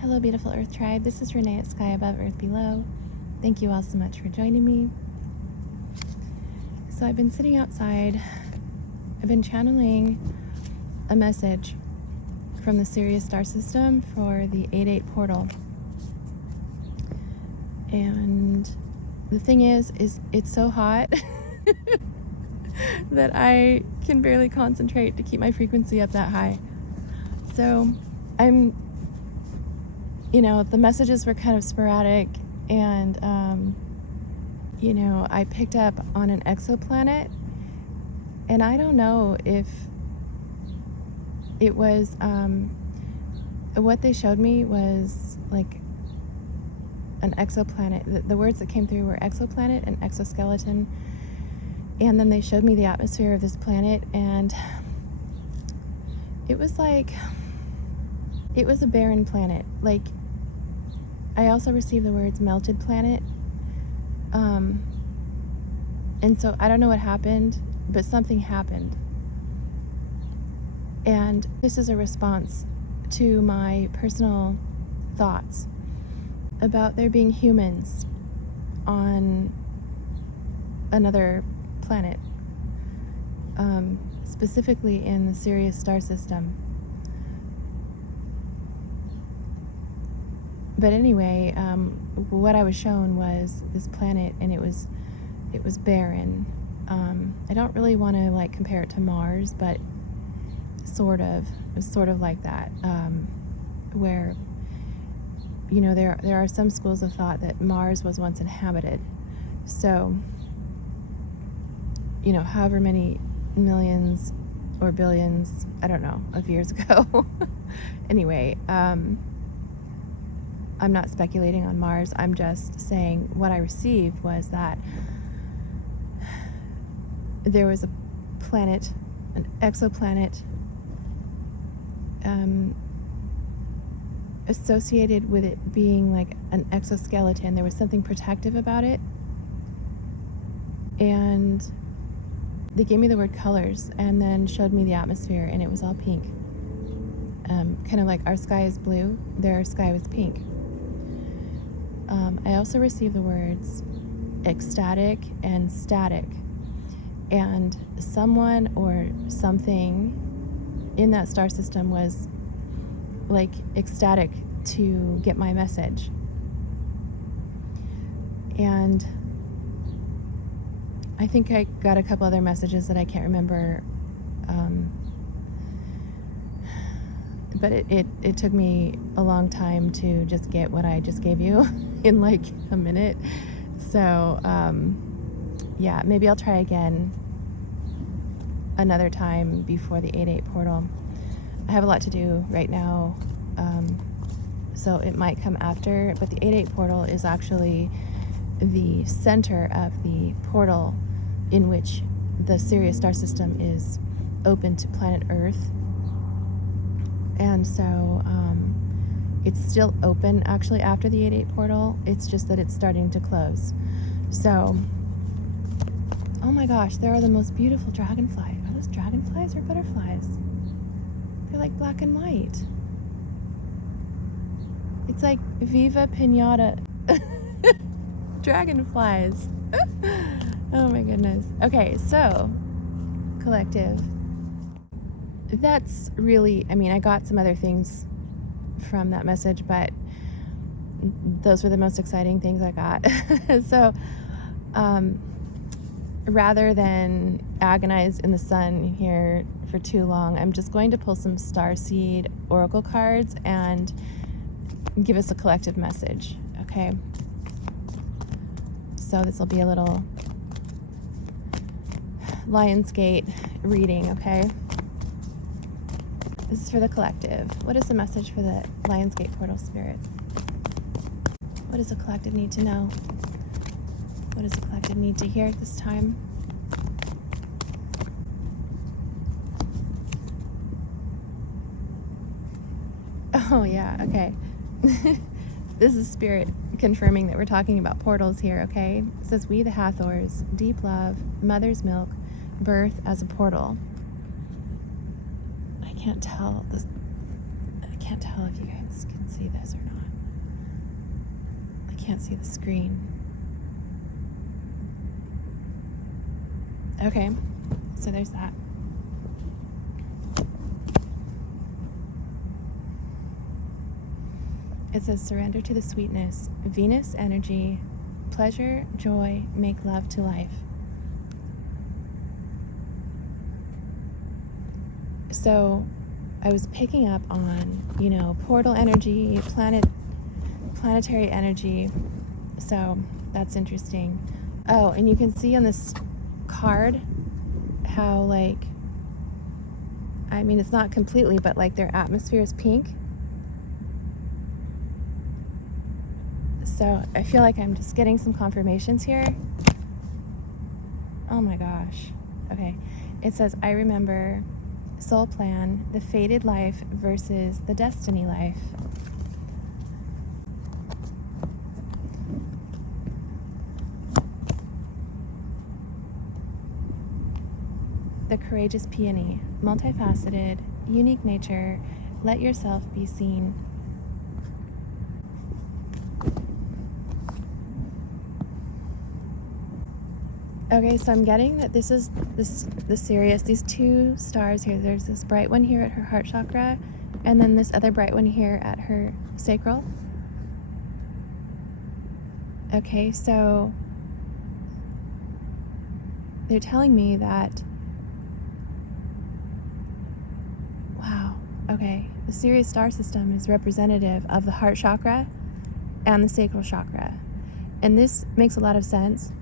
Hello, beautiful Earth Tribe. This is Renee at Sky Above, Earth Below. Thank you all so much for joining me. So I've been sitting outside. I've been channeling a message from the SIRIUS star system for the 8-8 portal. And the thing is it's so hot that I can barely concentrate to keep my frequency up that high. So the messages were kind of sporadic, and I picked up on an exoplanet, and I don't know if it was what they showed me was like an exoplanet. The words that came through were exoplanet and exoskeleton, and then they showed me the atmosphere of this planet, and it was a barren planet. Like, I also received the words melted planet, and so I don't know what happened, but something happened, and this is a response to my personal thoughts about there being humans on another planet, specifically in the SIRIUS star system. But anyway, what I was shown was this planet, and it was barren. I don't really want to compare it to Mars, but sort of. It was sort of like that, where there are some schools of thought that Mars was once inhabited. So however many millions or billions, I don't know, of years ago. Anyway, I'm not speculating on Mars. I'm just saying what I received was that there was a planet, an exoplanet, associated with it being like an exoskeleton. There was something protective about it. And they gave me the word colors and then showed me the atmosphere, and it was all pink. Kind of like our sky is blue, their sky was pink. I also received the words ecstatic and static, and someone or something in that star system was ecstatic to get my message. And I think I got a couple other messages that I can't remember, but it took me a long time to just get what I just gave you in a minute. So yeah, maybe I'll try again another time before the 8-8 portal. I have a lot to do right now, so it might come after, but the 8-8 portal is actually the center of the portal in which the SIRIUS star system is open to planet Earth. And so it's still open actually after the 8-8 portal. It's just that it's starting to close. So, oh my gosh, there are the most beautiful dragonflies. Are those dragonflies or butterflies? They're like black and white. It's like Viva Pinata dragonflies. Oh my goodness. Okay, so collective. That's really, I got some other things from that message, but those were the most exciting things I got. So rather than agonize in the sun here for too long, I'm just going to pull some STARSEED oracle cards and give us a collective message, okay? So this will be a little Lionsgate reading, okay? This is for the collective. What is the message for the Lionsgate portal spirit? What does the collective need to know? What does the collective need to hear at this time? Oh yeah, okay. This is spirit confirming that we're talking about portals here, okay? It says, we the Hathors, deep love, mother's milk, birth as a portal. I can't can't tell if you guys can see this or not. I can't see the screen. Okay, so there's that. It says, surrender to the sweetness, Venus energy, pleasure, joy, make love to life. So I was picking up on, portal energy, planetary energy. So that's interesting. Oh, and you can see on this card how, it's not completely, but their atmosphere is pink. So I feel like I'm just getting some confirmations here. Oh my gosh. Okay. It says, I remember soul plan, the fated life versus the destiny life. The courageous peony, multifaceted, unique nature, let yourself be seen. Okay, so I'm getting that this is the Sirius, these two stars here. There's this bright one here at her heart chakra, and then this other bright one here at her sacral. Okay, so they're telling me that, wow, okay, the Sirius star system is representative of the heart chakra and the sacral chakra. And this makes a lot of sense.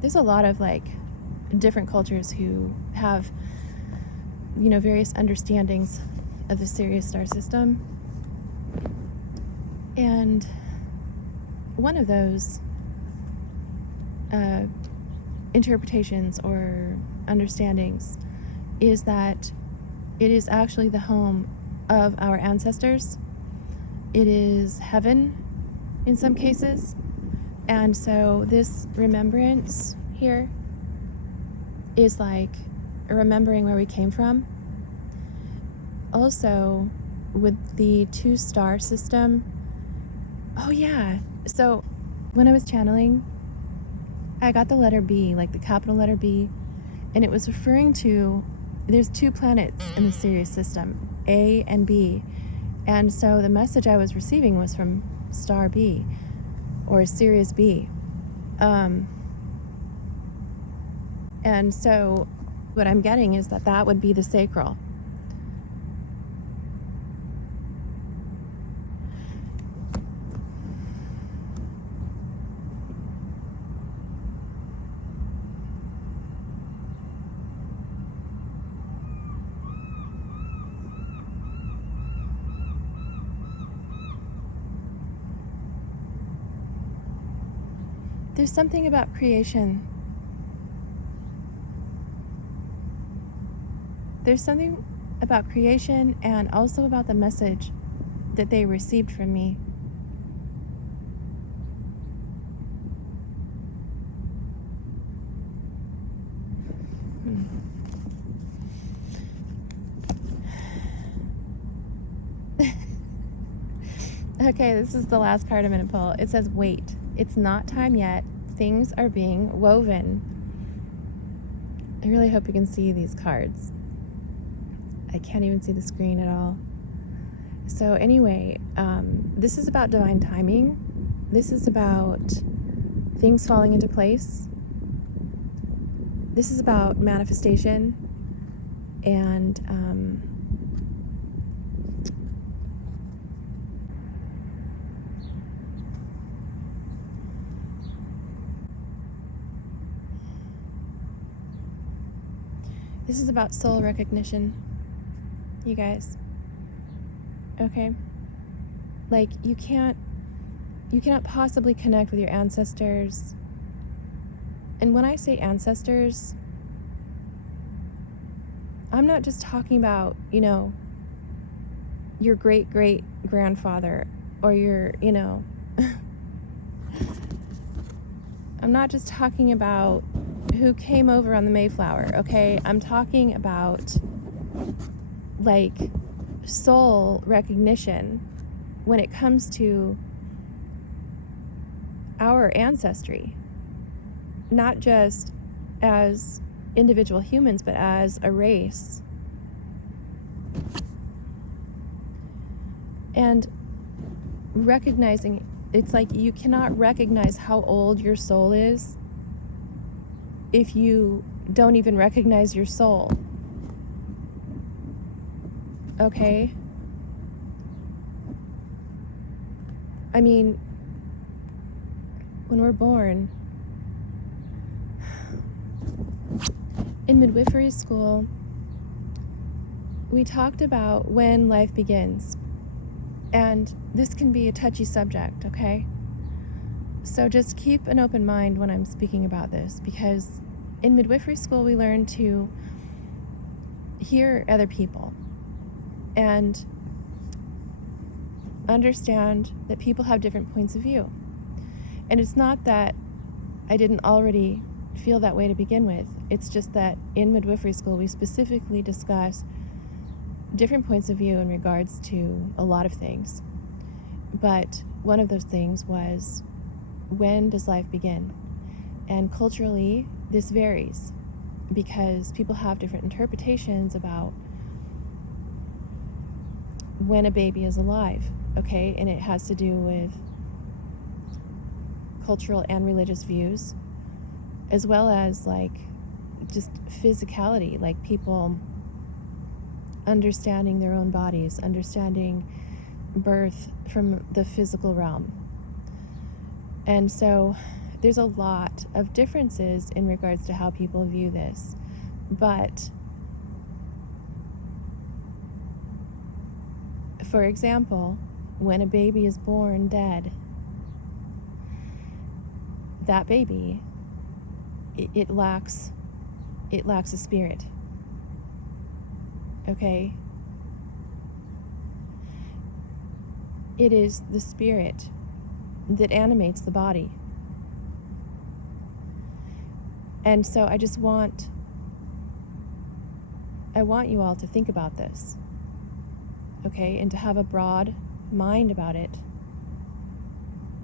There's a lot of different cultures who have, various understandings of the Sirius star system. And one of those interpretations or understandings is that it is actually the home of our ancestors. It is heaven in some cases. And so this remembrance here is remembering where we came from. Also, with the 2-star system, oh yeah, so when I was channeling, I got the letter B, the capital letter B, and it was referring to, there's 2 planets in the Sirius system, A and B. And so the message I was receiving was from star B, or Sirius B. And so what I'm getting is that would be the sacral. There's something about creation. There's something about creation and also about the message that they received from me. Okay, this is the last card I'm going to pull. It says, wait, it's not time yet. Things are being woven. I really hope you can see these cards. I can't even see the screen at all. So anyway, this is about divine timing. This is about things falling into place. This is about manifestation and this is about soul recognition, you guys. Okay? You cannot possibly connect with your ancestors. And when I say ancestors, I'm not just talking about, your great-great-grandfather or your, I'm not just talking about who came over on the Mayflower, okay? I'm talking about, soul recognition when it comes to our ancestry, not just as individual humans, but as a race. And recognizing, it's like you cannot recognize how old your soul is if you don't even recognize your soul. Okay? I mean, when we're born, in midwifery school, we talked about when life begins. And this can be a touchy subject, okay? So just keep an open mind when I'm speaking about this, because in midwifery school we learn to hear other people and understand that people have different points of view. And it's not that I didn't already feel that way to begin with. It's just that in midwifery school we specifically discuss different points of view in regards to a lot of things. But one of those things was, when does life begin? And culturally, this varies because people have different interpretations about when a baby is alive, okay? And it has to do with cultural and religious views, as well as like just physicality, like people understanding their own bodies, understanding birth from the physical realm. And so there's a lot of differences in regards to how people view this. But for example, when a baby is born dead, that baby, it lacks a spirit. Okay? It is the spirit that animates the body. And so I want you all to think about this, okay, and to have a broad mind about it,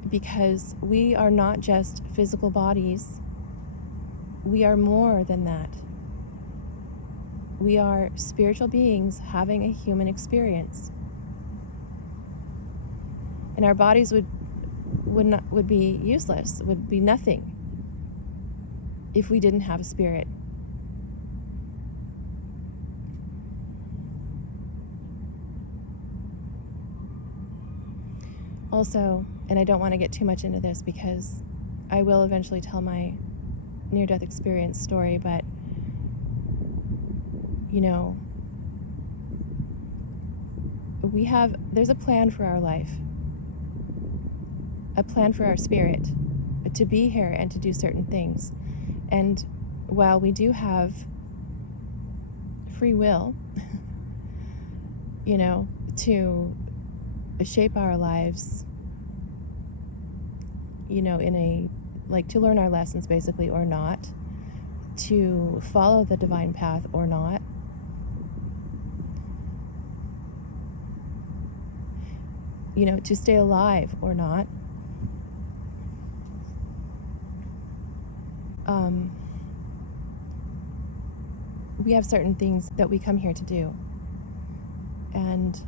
because we are not just physical bodies. We are more than that. We are spiritual beings having a human experience. And our bodies would be useless, would be nothing if we didn't have a spirit. Also, and I don't want to get too much into this because I will eventually tell my near-death experience story, but you know, there's a plan for our life, a plan for our spirit to be here and to do certain things. And while we do have free will, you know, to shape our lives, you know, to learn our lessons basically, or not, to follow the divine path or not, you know, to stay alive or not. We have certain things that we come here to do. And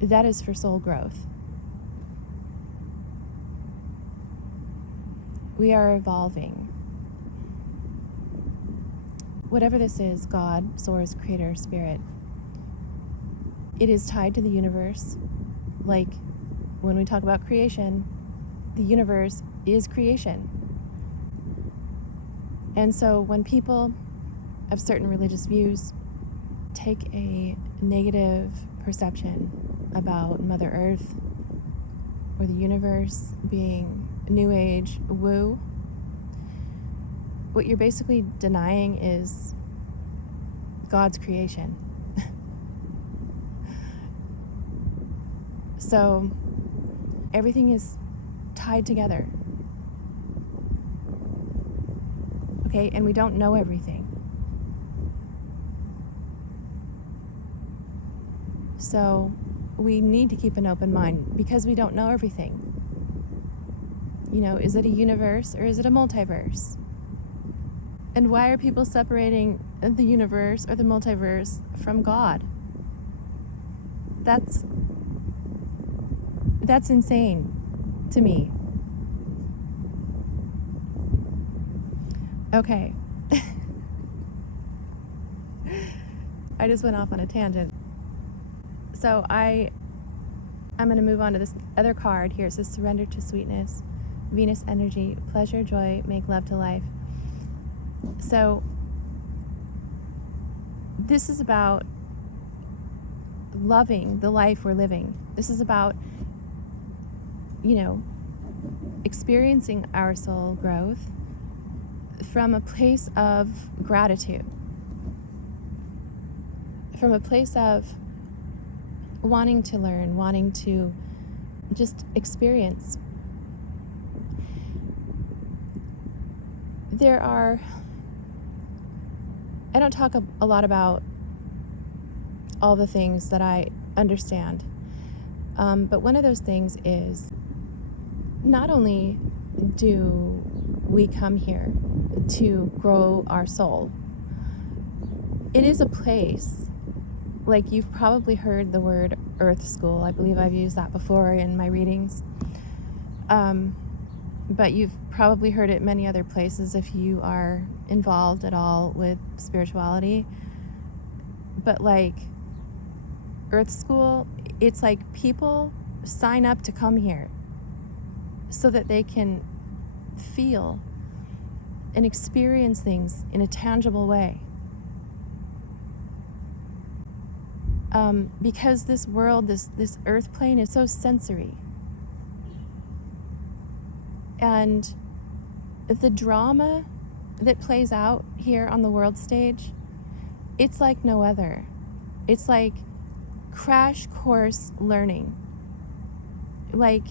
that is for soul growth. We are evolving. Whatever this is, God, source, creator, spirit, it is tied to the universe. Like when we talk about creation, the universe is creation. And so when people of certain religious views take a negative perception about Mother Earth or the universe being New Age woo, what you're basically denying is God's creation. So everything is tied together. Okay, and we don't know everything. So we need to keep an open mind because we don't know everything. Is it a universe or is it a multiverse? And why are people separating the universe or the multiverse from God? That's insane to me. Okay. I just went off on a tangent. So I'm going to move on to this other card here. It says surrender to sweetness, Venus energy, pleasure, joy, make love to life. So this is about loving the life we're living. This is about, experiencing our soul growth from a place of gratitude, from a place of wanting to learn, wanting to just experience. I don't talk a lot about all the things that I understand, but one of those things is not only do we come here to grow our soul, it is a place, like you've probably heard the word Earth School. I believe I've used that before in my readings. But you've probably heard it many other places if you are involved at all with spirituality. But like Earth School, it's like people sign up to come here so that they can feel and experience things in a tangible way. Because this world, this earth plane is so sensory. And the drama that plays out here on the world stage, it's like no other. It's like crash course learning. Like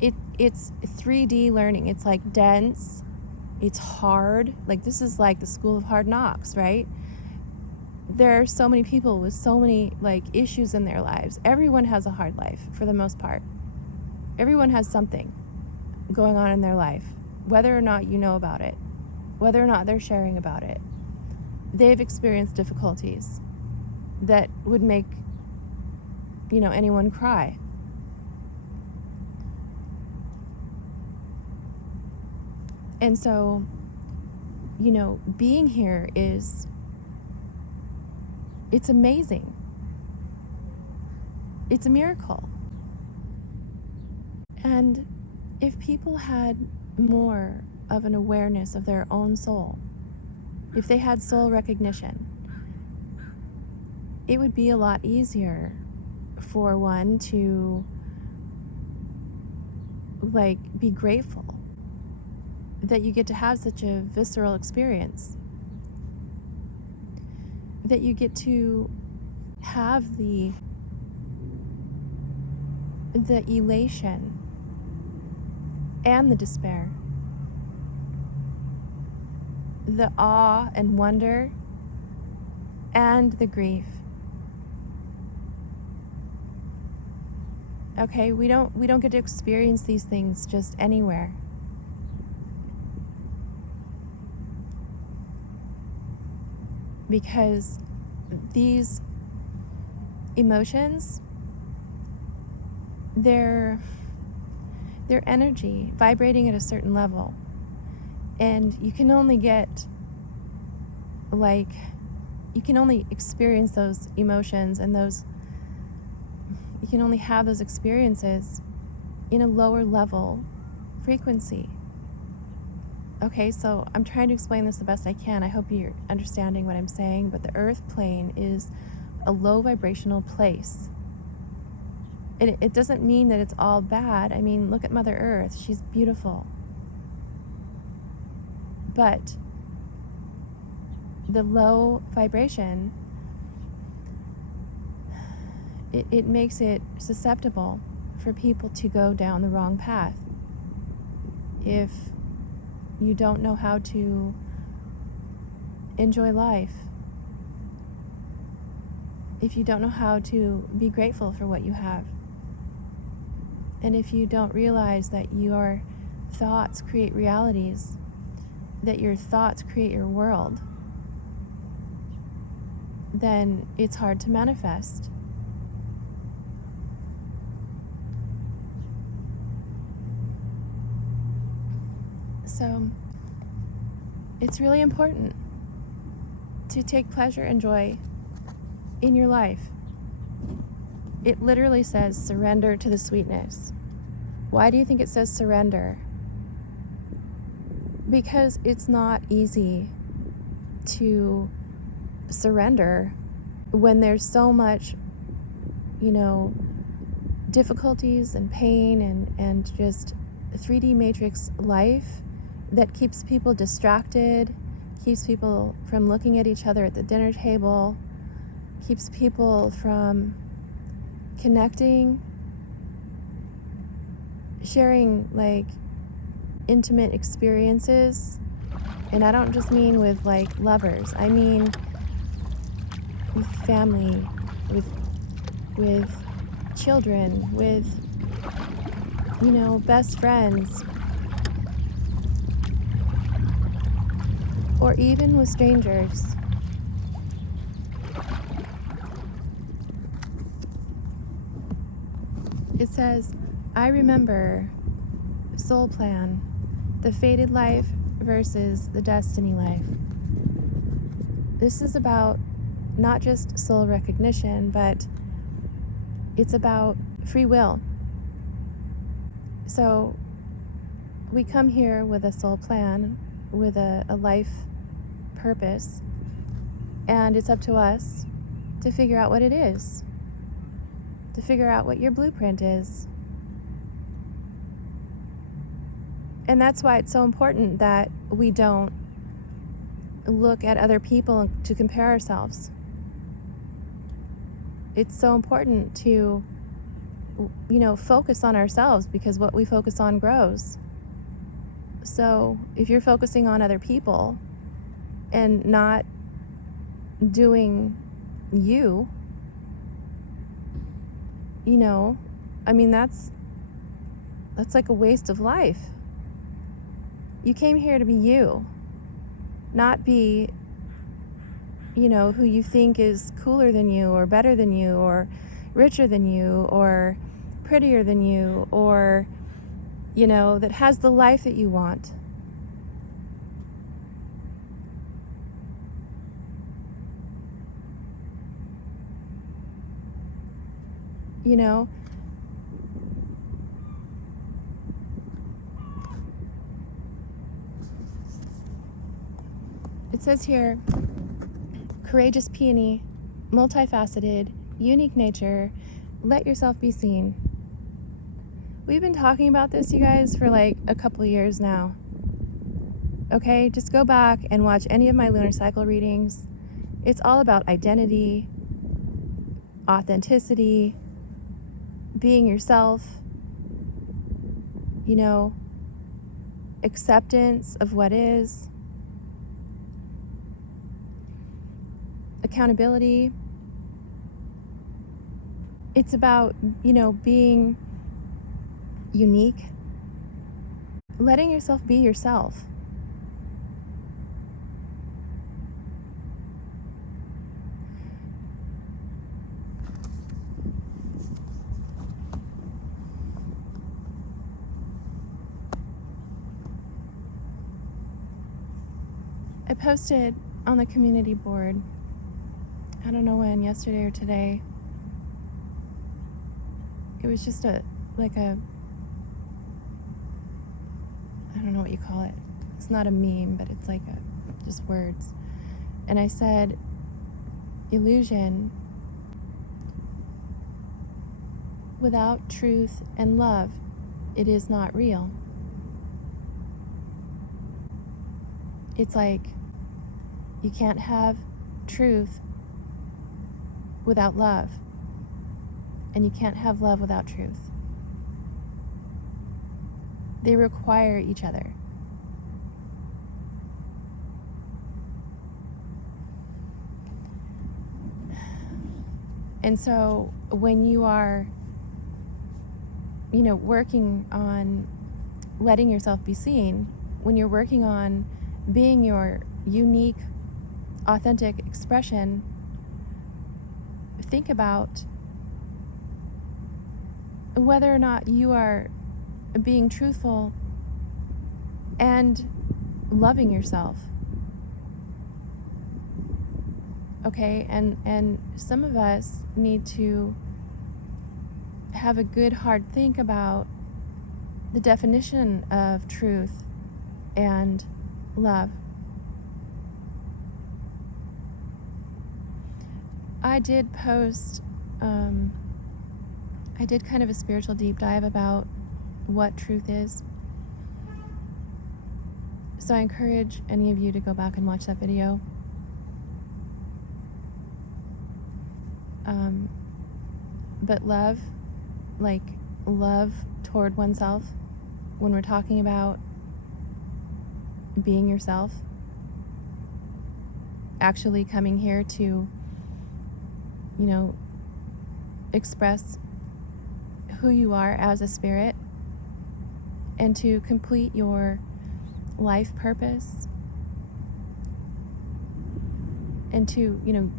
it's 3D learning. It's like dense, it's hard. Like this is like the school of hard knocks, right? There are so many people with so many like issues in their lives. Everyone has a hard life for the most part. Everyone has something going on in their life, whether or not you know about it, whether or not they're sharing about it. They've experienced difficulties that would make, anyone cry. And so, being here it's amazing. It's a miracle. And if people had more of an awareness of their own soul, if they had soul recognition, it would be a lot easier for one to be grateful that you get to have such a visceral experience, that you get to have the elation and the despair, the awe and wonder and the grief. Okay, we don't get to experience these things just anywhere. Because these emotions, they're energy vibrating at a certain level. And you can only you can only experience those emotions and you can only have those experiences in a lower level frequency. Okay, so I'm trying to explain this the best I can. I hope you're understanding what I'm saying, but the earth plane is a low vibrational place. It doesn't mean that it's all bad. I mean, look at Mother Earth. She's beautiful. But the low vibration, it makes it susceptible for people to go down the wrong path. If you don't know how to enjoy life, if you don't know how to be grateful for what you have, and if you don't realize that your thoughts create realities, that your thoughts create your world, then it's hard to manifest. So it's really important to take pleasure and joy in your life. It literally says surrender to the sweetness. Why do you think it says surrender? Because it's not easy to surrender when there's so much, difficulties and pain and just 3D matrix life that keeps people distracted, keeps people from looking at each other at the dinner table, keeps people from connecting, sharing like intimate experiences. And I don't just mean with like lovers, I mean with family, with children, with best friends, or even with strangers. It says, I remember soul plan, the fated life versus the destiny life. This is about not just soul recognition, but it's about free will. So we come here with a soul plan, with a life purpose, and it's up to us to figure out what it is, to figure out what your blueprint is. And that's why it's so important that we don't look at other people to compare ourselves. It's so important to, focus on ourselves, because what we focus on grows. So if you're focusing on other people and not doing you, that's like a waste of life. You came here to be you, not be, who you think is cooler than you or better than you or richer than you or prettier than you or, that has the life that you want. It says here, courageous peony, multifaceted, unique nature, let yourself be seen. We've been talking about this, you guys, for like a couple years now. Okay, just go back and watch any of my lunar cycle readings. It's all about identity, authenticity, being yourself, acceptance of what is, accountability. It's about, being unique, letting yourself be yourself. I posted on the community board, I don't know when, yesterday or today. It was just I don't know what you call it. It's not a meme, but it's like just words. And I said, illusion without truth and love, it is not real. It's like you can't have truth without love, and you can't have love without truth. They require each other. And so when you are, working on letting yourself be seen, when you're working on being your unique, authentic expression, think about whether or not you are being truthful and loving yourself. Okay? And some of us need to have a good hard think about the definition of truth and love. I did post, I did kind of a spiritual deep dive about what truth is. So I encourage any of you to go back and watch that video. But love, like love toward oneself, when we're talking about being yourself, actually coming here to, express who you are as a spirit and to complete your life purpose and to,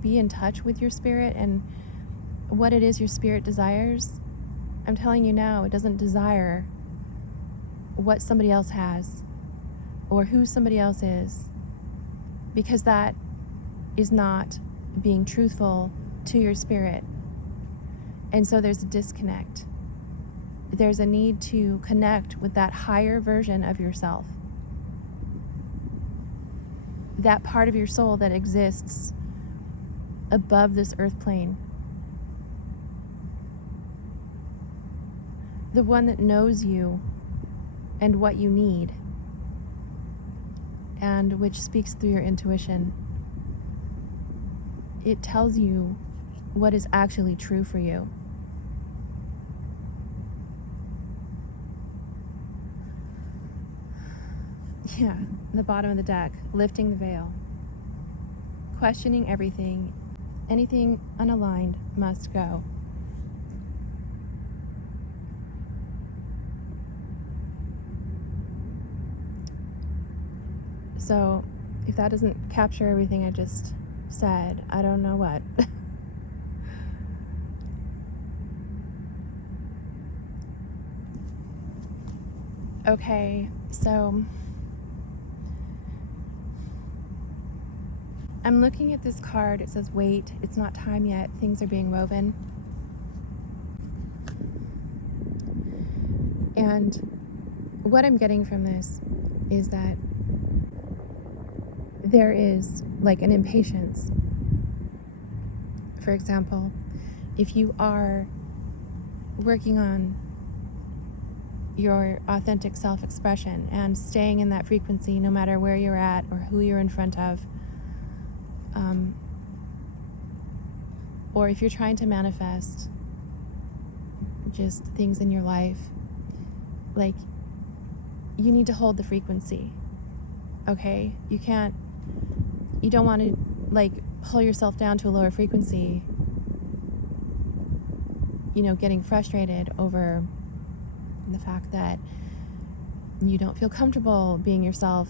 be in touch with your spirit and what it is your spirit desires. I'm telling you now, it doesn't desire what somebody else has or who somebody else is, because that is not being truthful to your spirit. And so there's a disconnect. There's a need to connect with that higher version of yourself, that part of your soul that exists above this earth plane, the one that knows you and what you need, and which speaks through your intuition. It tells you what is actually true for you. Yeah, the bottom of the deck, lifting the veil, questioning everything, anything unaligned must go. So if that doesn't capture everything I just said, I don't know what. Okay, so I'm looking at this card. It says, wait, it's not time yet. Things are being woven. And what I'm getting from this is that there is like an impatience. For example, if you are working on your authentic self-expression and staying in that frequency no matter where you're at or who you're in front of, or if you're trying to manifest just things in your life, like, you need to hold the frequency, okay? You don't want to like pull yourself down to a lower frequency, getting frustrated over the fact that you don't feel comfortable being yourself,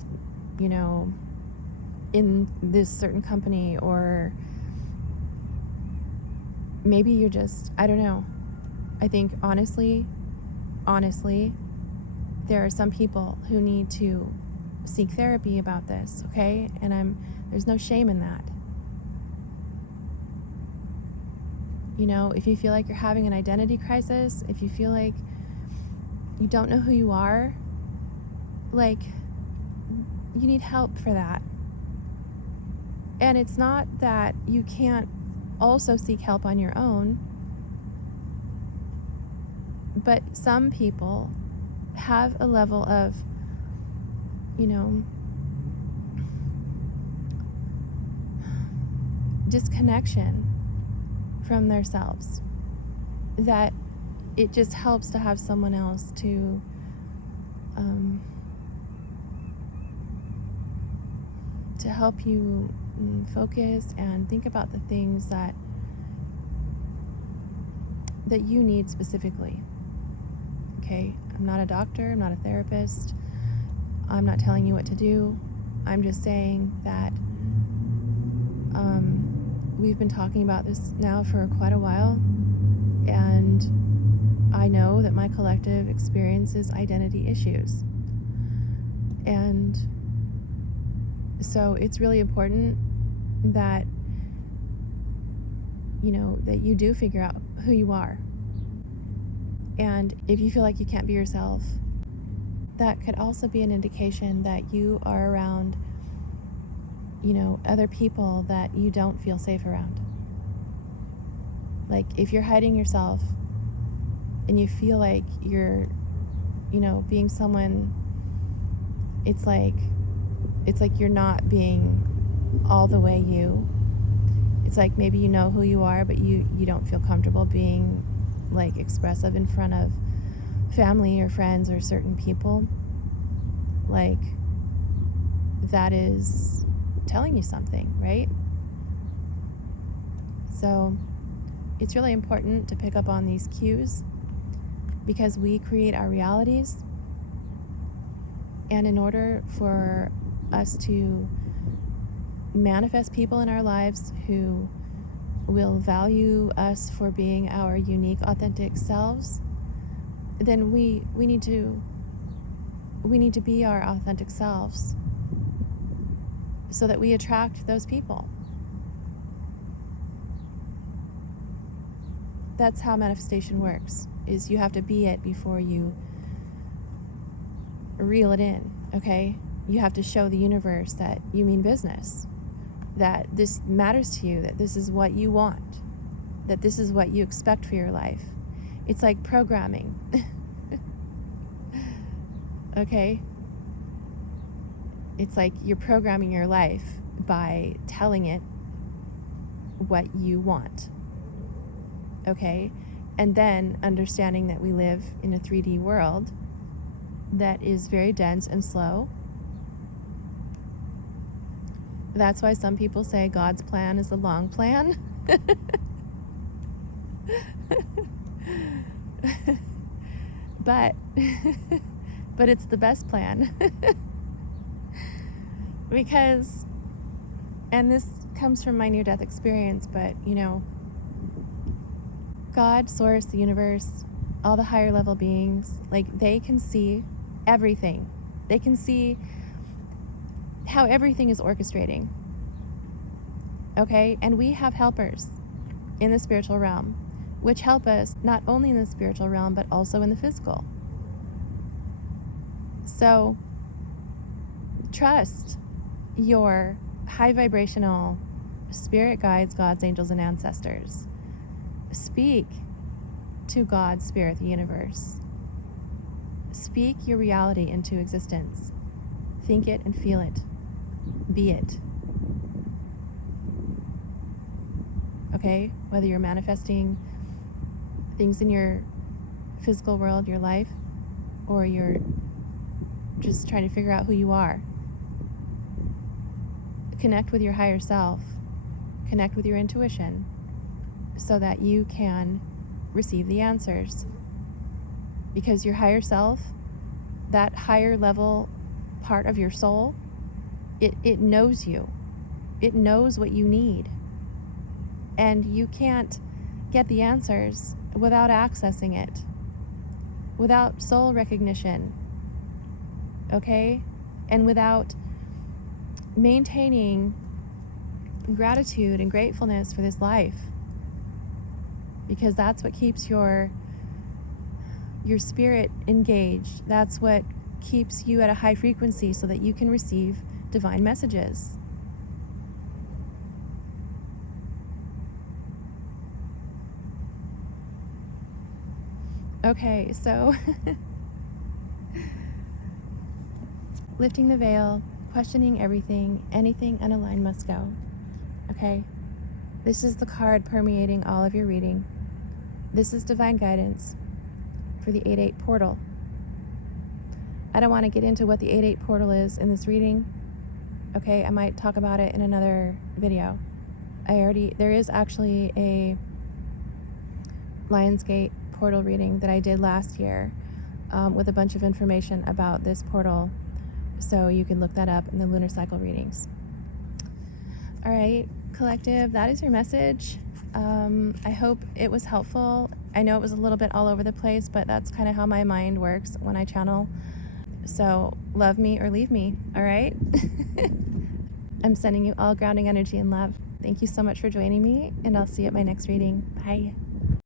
in this certain company, or maybe you're just, I don't know. I think honestly, there are some people who need to seek therapy about this, okay? And there's no shame in that. If you feel like you're having an identity crisis, if you feel like you don't know who you are, like, you need help for that. And it's not that you can't also seek help on your own, but some people have a level of, disconnection from themselves, that it just helps to have someone else to help you focus and think about the things that that you need specifically. Okay? I'm not a doctor, I'm not a therapist. I'm not telling you what to do. I'm just saying that we've been talking about this now for quite a while, and I know that my collective experiences identity issues. And so it's really important that, you know, that you do figure out who you are. And if you feel like you can't be yourself, that could also be an indication that you are around, you know, other people that you don't feel safe around. Like if you're hiding yourself and you feel like you're, you know, being someone, it's like you're not being all the way you. It's like maybe you know who you are, but you don't feel comfortable being like expressive in front of family or friends or certain people. Like that is telling you something, right? So it's really important to pick up on these cues, because we create our realities. And in order for us to manifest people in our lives who will value us for being our unique, authentic selves, then we need to be our authentic selves so that we attract those people. That's how manifestation works, is you have to be it before you reel it in, okay? You have to show the universe that you mean business, that this matters to you, that this is what you want, that this is what you expect for your life. It's like programming. Okay? It's like you're programming your life by telling it what you want. Okay? And then understanding that we live in a 3D world that is very dense and slow. That's why some people say God's plan is the long plan. but it's the best plan. Because, and this comes from my near-death experience, but you know, God, source, the universe, all the higher level beings, like they can see everything. They can see how everything is orchestrating. Okay? And we have helpers in the spiritual realm, which help us not only in the spiritual realm, but also in the physical. So trust your high vibrational spirit guides, gods, angels, and ancestors. Speak to God, spirit, the universe. Speak your reality into existence. Think it and feel it. Be it. Okay? Whether you're manifesting things in your physical world, your life, or you're just trying to figure out who you are. Connect with your higher self. Connect with your intuition so that you can receive the answers. Because your higher self, that higher level part of your soul, it knows you. It knows what you need. And you can't get the answers without accessing it, without soul recognition, okay? And without maintaining gratitude and gratefulness for this life. Because that's what keeps your spirit engaged. That's what keeps you at a high frequency so that you can receive divine messages. Okay, so lifting the veil, questioning everything, anything unaligned must go. Okay? This is the card permeating all of your reading. This is divine guidance for the 8-8 portal. I don't want to get into what the 8-8 portal is in this reading. Okay, I might talk about it in another video. There is actually a Lionsgate portal reading that I did last year with a bunch of information about this portal. So you can look that up in the lunar cycle readings. All right, collective, that is your message. I hope it was helpful. I know it was a little bit all over the place, but that's kind of how my mind works when I channel. So love me or leave me, all right? I'm sending you all grounding energy and love. Thank you so much for joining me, and I'll see you at my next reading. Bye.